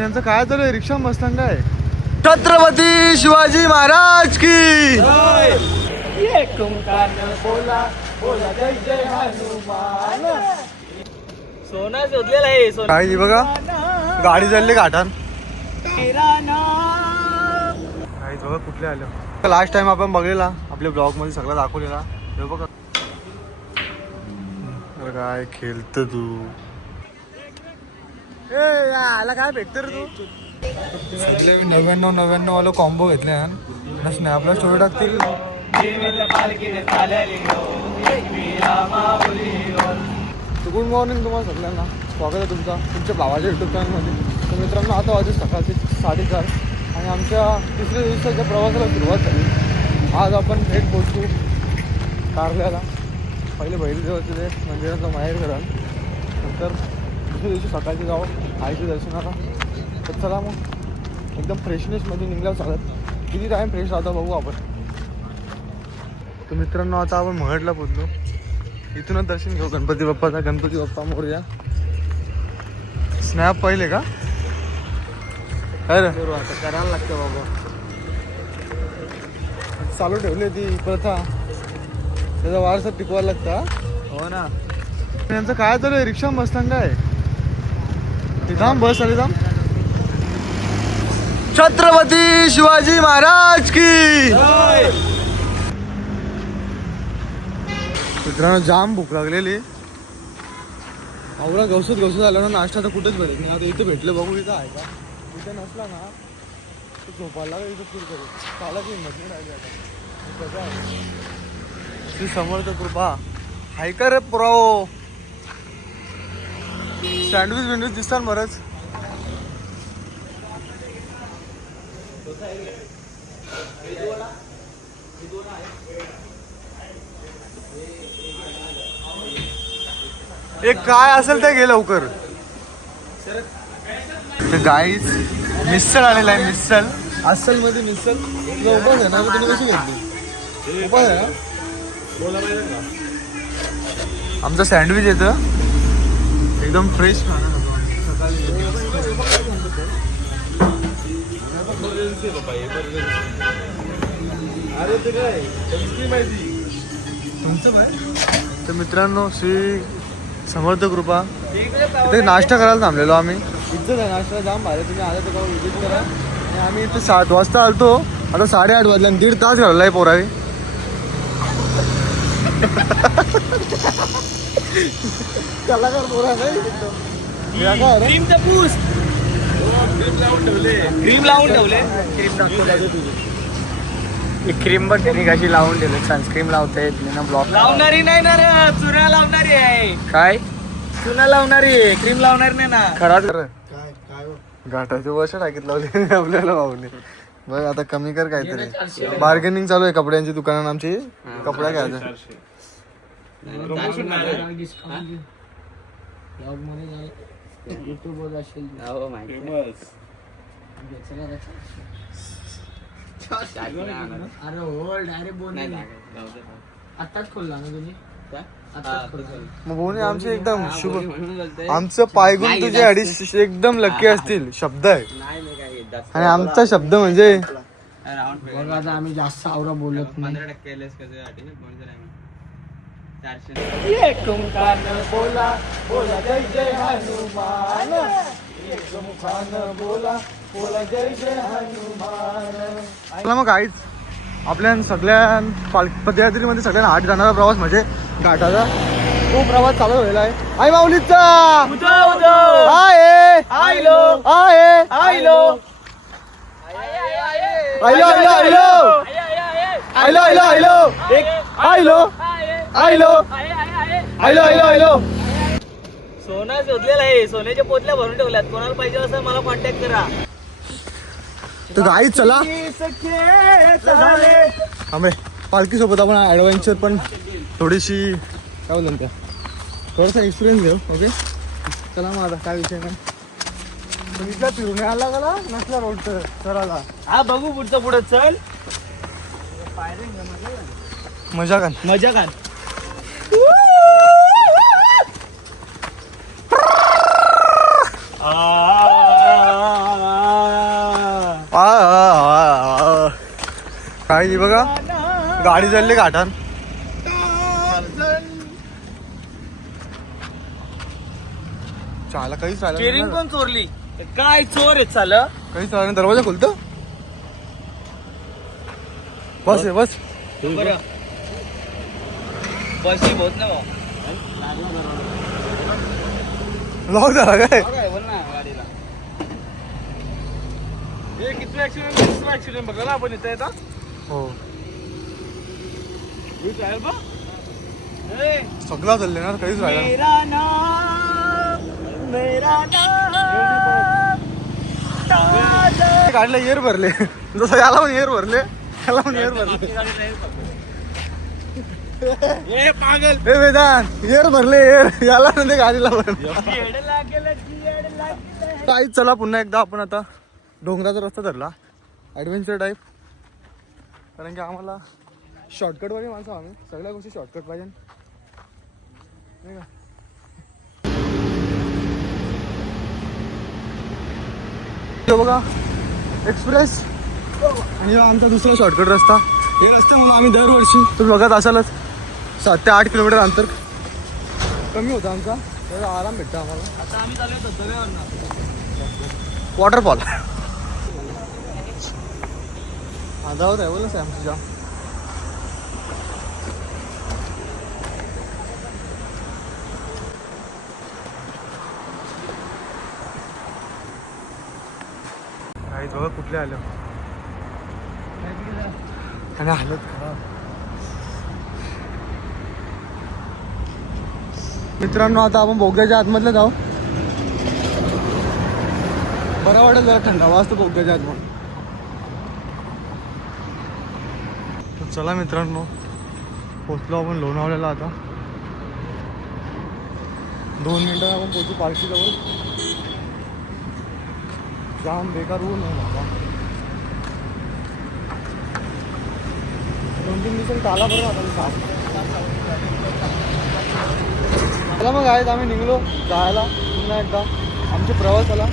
यांचं काय चालू आहे? रिक्षा मस्तान काय? छत्रपती शिवाजी महाराज की सोना शोधलेला आहे सोना. काय बघा गाडी चालली घाटान. काहीच बघा कुठले आले. लास्ट टाइम आपण बघलेला आपल्या ब्लॉग मध्ये सगळं दाखवलेला. हे बघा काय खेळत तू. आला काय भेटत रे तू. 99 वाला कॉम्बो घेतले स्नॅपला स्टोरी टाकतील. गुड मॉर्निंग तुम्हाला सगळ्यांना. स्वागत आहे तुमच्या भावाच्या युट्यूब चॅनलमध्ये. तर मित्रांनो आता वाजते सकाळचे 4:30 आणि आमच्या तिसऱ्या दिवसाच्या प्रवासाला सुरुवात झाली. आज आपण थेट पोहोचू कारल्याला. पहिले बहिरीदेवाचे ते मंदिराचं माहेर घरात, नंतर दुसऱ्या दिवशी सकाळचे जाऊ आईच्या दर्शनाला. तर चला मग एकदम फ्रेशनेसमध्ये निघल्यावर चालत किती टाईम फ्रेश राहता बघू आपण. तर मित्रांनो आता आपण महडला पोचलो. इथूनच दर्शन घेऊ गणपती बाप्पाचा. गणपती बाप्पा मोरया. स्नॅप पहिले का अरे करायला लागतं बाबा. चालू ठेवली ती प्रथा, त्याचा वारसा टिकवायला लागता. हो ना. यांचं काय चालू आहे? रिक्षा मस्तान काय? थांब बस आली थांब. छत्रपती शिवाजी महाराज की. मित्रांनो जाम भूक लागलेली. आवरा गवसत आलं ना. नाश्ता तर कुठेच भेटत नाही. आता इथे भेटलं बघू. इथं आहे का? इथे नसला ना तर झोपायला इथं पूर करू. चालत हिंमत नाही राहिली आता. श्री समर्थ कृपा हाय का रे पुराव. सँडविच दिसतात बरंच. एक काय असेल ते घे लवकर. गाईस मिसळ आलेला आहे. मिसळ अस्सल मध्ये मिसळ. तुला उपास आहे ना? तुम्ही कशी घेतली? उपास आहे ना? आमचं सँडविच येतं एकदम फ्रेश खाणं सकाळी. तुमचं काय? तर मित्रांनो श्री समर्थ कृपा इथे नाश्ता करायला थांबलेलो आम्ही. इथं आहे नाश्ता जाम भारी. तुम्ही आले तर विजिट करा. आणि आम्ही इथे 7 वाजता आलतो. आता 8:30 वाजले आणि 1.5 तास घालला आहे पोरावी. कलाकार पोरा नाही. क्रीम लावून ठेवले. क्रीम बघ त्यांनी कशी लावून ठेवली. सनस्क्रीम लावताय ब्लॉक. लावणारी नाही ना रे. चुना लावणारी आहे. काय चुना लावणारी आहे. क्रीम लावणार नाही ना. खरा घाटाचे वर्ष टाकीत लावले आपल्याला भावले. बघ आता कमी कर काहीतरी. बार्गेनिंग चालू आहे कपड्यांची दुकानात आमची. कपडा घ्यायचा. अरे हो डायरेक्ट बोल. आताच खोलला ना तुम्ही. मग बोने आमचे एकदम शुभ. आमचं पायगुण तुझे 2.5 एकदम लक्की असतील शब्द आहे. आणि आमचा शब्द म्हणजे आता आम्ही जास्त आवरा बोलत नाही. मग काहीच आपल्या सगळ्या पदयात्रेमध्ये सगळ्यांना 8 जाणारा प्रवास म्हणजे घाटाचा तो प्रवास चालू व्हायला आहे. आई माऊलीचा आहे. आयलो आहे. आयलो आयलो आयलो आयलो आयलो आयलो आयलो आयलो आयलो आयलो आयलो. सोना शोधलेला आहे. सोन्याच्या पोतल्या भरून ठेवल्यात. कोणाला पाहिजे असं मला कॉन्टॅक्ट करा. तर गाईच चला आम्ही पालखी सोबत आपण ॲडव्हेंचर पण थोडीशी काय बोलतो त्या थोडासा एक्सपिरियन्स घेऊ. ओके चला मग आता काय विषय नाही. इथला फिरून आला का नसला रोड चराला. हा बघू पुढचं पुढं. चल मजा का मजा का. काय नाही बघा, गाडी चालली घाटान. चाला काहीच स्टेरिंग राहिलं पण चोरली. काय चोर आहे चाल. काहीच राहिलं. दरवाजा खोलतो. बस आहे बस. बरं बसी होत ना भाऊ. लॉक झाला काय? काय बोल ना गाडीला. हे किती ऍक्सिडेंट बघा ना आपण इथे येतात. हो ए, सगळा चालले ना, काहीच राहिलं नाही. मेरा नाम मेरा नाम ताज. गाडीला एअर भरले. जसं याला पण एअर भरले, याला पण एअर भरले. ए पागल. हे वेदांत एअर भरले, एअर याला म्हणजे गाडीला भरले. येड लागेल, येड लागेल. काहीच. चला पुन्हा एकदा आपण आता डोंगराचा रस्ता धरला, ॲडव्हेंचर टाईप. कारण की आम्हाला शॉर्टकटवाली माणसं, आम्ही सगळ्या गोष्टी शॉर्टकट पाहिजे नाही का. हे बघा एक्सप्रेस, आणि हा आमचा दुसरा शॉर्टकट रस्ता. हे रस्त्यामुळे आम्ही दरवर्षी तुम्ही बघत असालच 7 ते 8 किलोमीटर अंतर कमी होतं आमचा, त्याचा आराम भेटतो आम्हाला. आता आम्ही चालू धबधब्यावर. वॉटरफॉल आधावत आहे बोला आमची जाम. काहीच बघा कुठले आलं आणि हालत खराब. मित्रांनो आता आपण बोगद्याच्या आतमधलं जाऊ. बरं वाटेल जरा थंड हवा असतो बोगद्याच्या आतमध्ये. तर चला मित्रांनो, पोचलो आपण लोणावळ्याला. आता 2 मिनिटात आपण पोचू पार्कीजवळ. जाम बेकार ऊन आहे बाबा. 2-3 दिवसांनी आला बरं आता. चला मग आहेत, आम्ही निघलो जायला पुन्हा एकदा आमच्या प्रवासाला.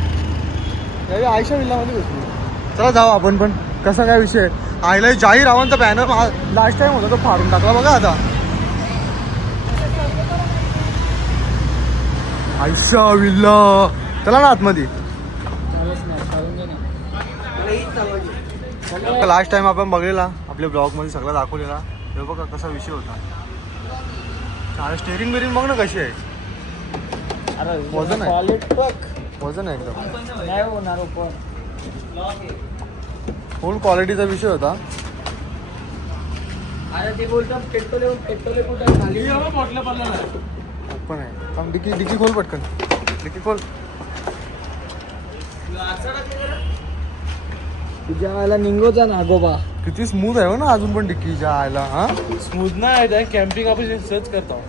यावेळी आयशा विल्लामध्ये बसलो. चला जाऊ आपण पण. कसा काय विषय आयला जाहीर रावांचा बॅनर लास्ट टाइम होता तो फाडून टाकला बघा आता. आयशा विल्ला चला ना आतमध्ये. लास्ट टाइम आपण बघलेला आपल्या ब्लॉगमध्ये सगळा दाखवलेला. हे बघा कसा विषय होता. स्टेरिंग बिरिंग बघ ना कशी आहे. वजन आहे, वजन आहे एकदम. नाही होणार पण फुल क्वालिटीचा विषय होता. आता ते बोलतात पेट्रोल कुठं खाली बॉटल पडला ना. ओपन आहे. थांब, डिकी खोल पटकन. डिकी खोल. तुझ्या आयला निघोचा ना गोबा. किती स्मूथ आहे हो ना अजून पण डिकीच्या आयला. हा स्मूथ नाही आहे. कॅम्पिंग आपण सर्च करतो.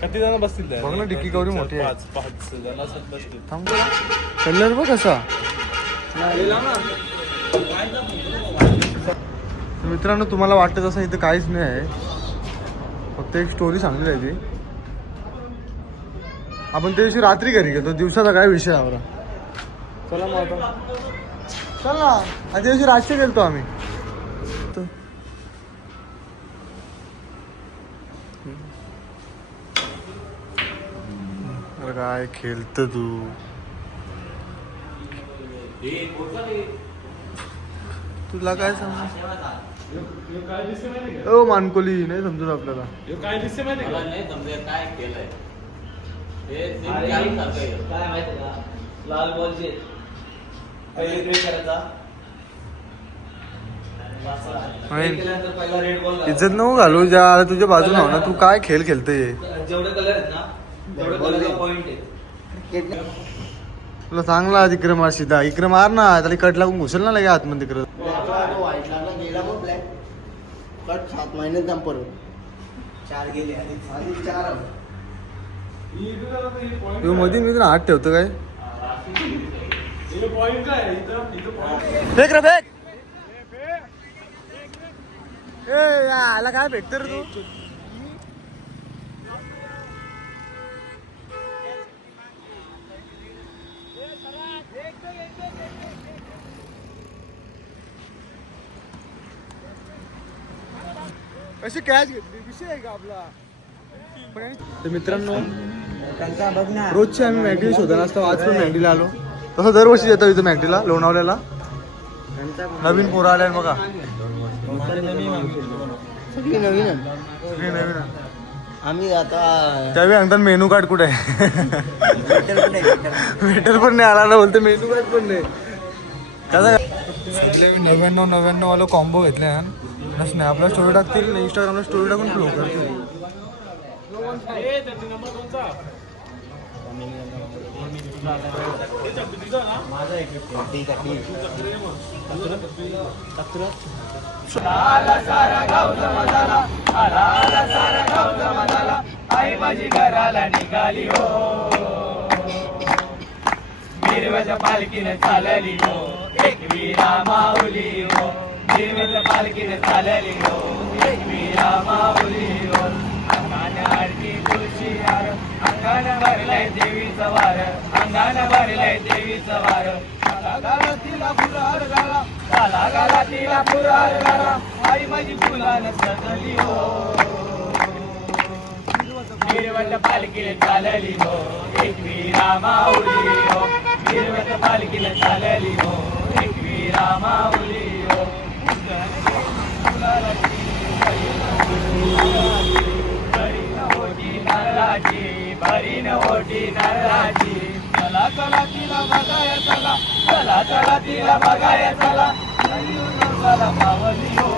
किती जण बसतील बघ ना, डिक्की केवढी मोठी आहे. 5 जण बसतील. थांब, कलर बघ कसा. मित्रांनो तुम्हाला वाटतं तसं इथं काहीच नाही आहे, फक्त एक स्टोरी सांगली आहे ती. आपण त्या दिवशी रात्री घरी गेलो, दिवसाचा काय विषय आवरा. चला मग आता चल ना. त्या दिवशी रात्री गेलतो आम्ही. अरे काय खेळत तू. तुला काय सांग. ओ मानकोली नाही समजत आपल्याला. काय दिसते माहिती का? काय माहिती का, लाल बॉलचे पहिले ग्रे करायचा. पहिला रेड बॉल इज्जत नको घालू. ज्या तुझ्या बाजूला हो ना, तू काय खेळ खेळतोय. जेवढे कलर आहेत ना तेवढे कलरला पॉइंट आहे. तुला चांगला तिकडे मार सीधा. इकडे मार ना, त्याला कट लागून घुसेल ना लगे आतमध्ये तिकडे. व्हाईट लागला गेला मग ब्लॅक कट 7 महिन्यात दाम परत 4 गेले आणि 4 तू मध्ये मी हात ठेवतो काय. फेक रे फेक. ए याला काय भेटतं रे तू. अशी कॅच घेतली विषय आहे का आपला. तर मित्रांनो रोजची आम्ही मॅगडी शोधत असतो. आज पण मॅगडीला आलो. तसं दरवर्षी येतो इथं मॅगडीला लोणावल्याला. नवीन पोरं आल्या बघा. सगळी नवीन आहे. सगळी नवीन आहे. आम्ही आता त्यावेळी सांगतात मेनू कार्ड कुठे आहे. वेटर पण नाही आला ना बोलते मेनू कार्ड पण नाही. त्याचा 99 वाला कॉम्बो घेतले स्नॅपला स्टोरी टाकतील इंस्टाग्रामला स्टोरी टाकून फ्लो करतील. आई माझी घराला निघाली हो, गिरव्याच्या पालखीने चालली हो, एक वीरा माऊली हो, गिरव्याच्या पालखीने चालली हो, एक वीरा माऊली हो. अंगाने आरती तुळशी हार, अंगाने भरलाय देवीचं वार, अंगाने भरलाय देवीचं वार. गाला तिला फुरार गाला, गाला तिला फुरार गाला, आई माझी फुलानं सजली हो, गिरव्याच्या पालखीने चालली हो, एक वीरा माऊली हो, गिरव्याच्या पालखीने चालली हो, एक वीरा माऊली हो. भरीन ओटी नारळाची, चला चला तिला बघाया चला, चला चला तिला बघाया चला, चला पावली हो,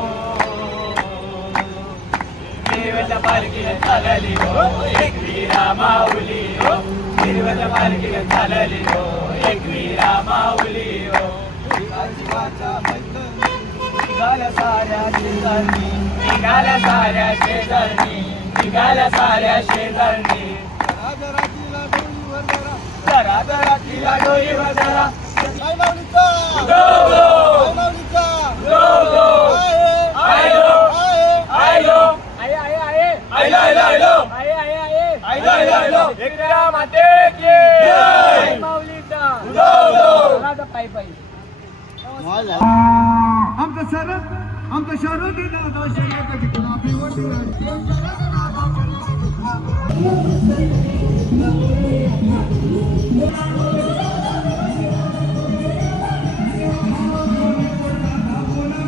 गिरव्याच्या पालखीने चालली हो, एक वीरा माऊली हो, गिरव्याच्या पालखीने चालली हो, एक वीरा माऊली हो. निघाल्या साऱ्या शेजारणी, निघाल्या साऱ्या शेजारणी, निघाल्या साऱ्या शेजारणी, जरा जरा तिला डोईवर जरा,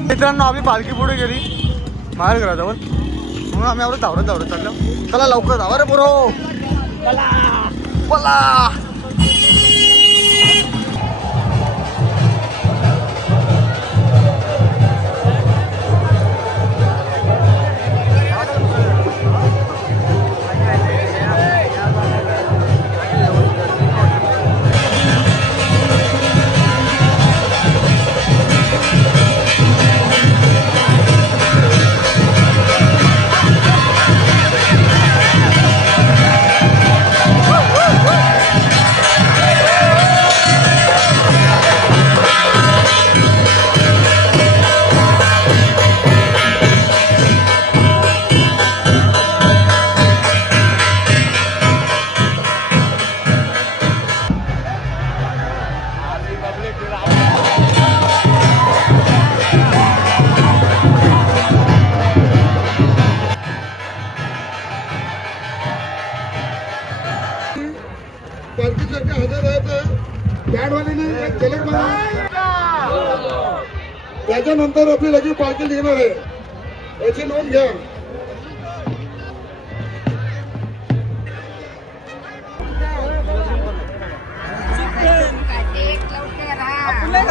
मित्रांनो आम्ही पालखी पुढे गेली बाहेर घराजवळ म्हणून आम्ही आवडत धावत चाललो. चला लवकर धावा रे पोरो, पला. पालखीसारखे हजर आहेत बँडवाल्याने एक झलक मारा. त्याच्यानंतर आपली लगेच पालखी निघणार आहे, याची नोंद घ्या. आपल्या